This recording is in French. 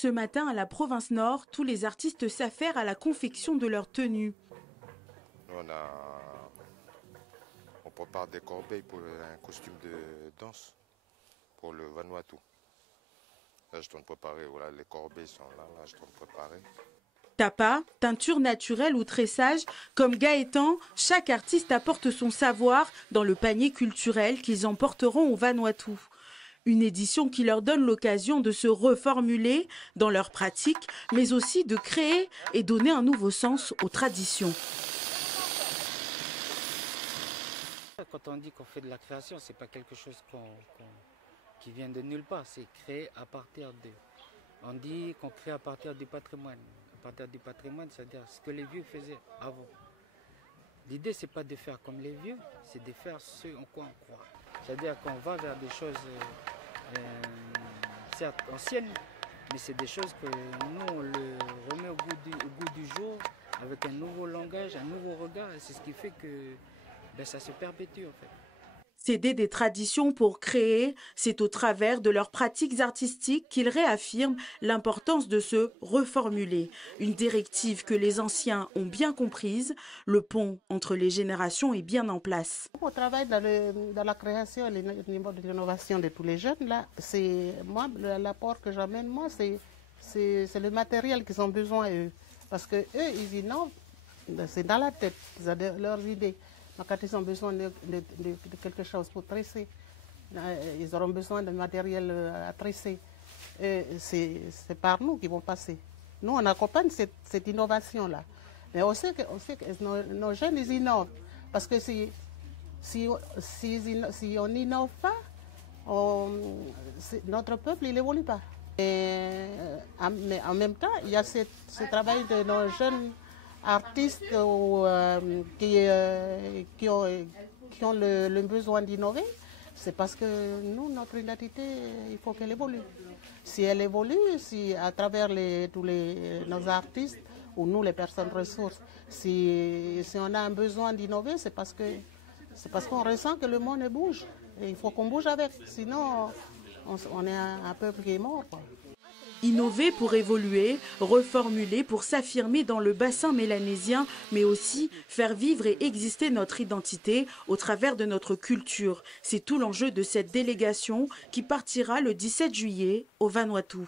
Ce matin, à la province Nord, tous les artistes s'affairent à la confection de leurs tenues. On prépare des corbeilles pour un costume de danse pour le Vanuatu. Là, je dois me préparer. Voilà, les corbeilles sont là, je dois me préparer. Tapa, teinture naturelle ou tressage, comme Gaëtan, chaque artiste apporte son savoir dans le panier culturel qu'ils emporteront au Vanuatu. Une édition qui leur donne l'occasion de se reformuler dans leur pratique, mais aussi de créer et donner un nouveau sens aux traditions. Quand on dit qu'on fait de la création, ce n'est pas quelque chose qui vient de nulle part, c'est créé à partir de. On dit qu'on crée à partir du patrimoine. À partir du patrimoine, c'est-à-dire ce que les vieux faisaient avant. L'idée, ce n'est pas de faire comme les vieux, c'est de faire ce en quoi on croit. C'est-à-dire qu'on va vers des choses certes anciennes, mais c'est des choses que nous, on le remet au goût du jour, avec un nouveau langage, un nouveau regard, et c'est ce qui fait que ça se perpétue en fait. Céder des traditions pour créer, c'est au travers de leurs pratiques artistiques qu'ils réaffirment l'importance de se reformuler. Une directive que les anciens ont bien comprise, le pont entre les générations est bien en place. On travaille dans la création et au niveau de l'innovation de tous les jeunes. Là, c'est moi l'apport que j'amène, moi, c'est le matériel qu'ils ont besoin eux. Parce que eux, ils innovent, c'est dans la tête, ils ont leurs idées. Quand ils ont besoin de quelque chose pour tresser, ils auront besoin de matériel à tresser. C'est par nous qu'ils vont passer. Nous, on accompagne cette innovation-là. Mais on sait que nos jeunes, ils innovent. Parce que si on n'innove pas, notre peuple, il n'évolue pas. Mais en même temps, il y a ce travail de nos jeunes artistes qui ont le besoin d'innover. C'est parce que nous, notre identité, il faut qu'elle évolue. Si elle évolue, si à travers tous nos artistes ou nous, les personnes ressources, si on a un besoin d'innover, c'est parce qu'on ressent que le monde bouge. Et il faut qu'on bouge avec, sinon on est un peuple qui est mort, quoi. Innover pour évoluer, reformuler pour s'affirmer dans le bassin mélanésien, mais aussi faire vivre et exister notre identité au travers de notre culture. C'est tout l'enjeu de cette délégation qui partira le 17 juillet au Vanuatu.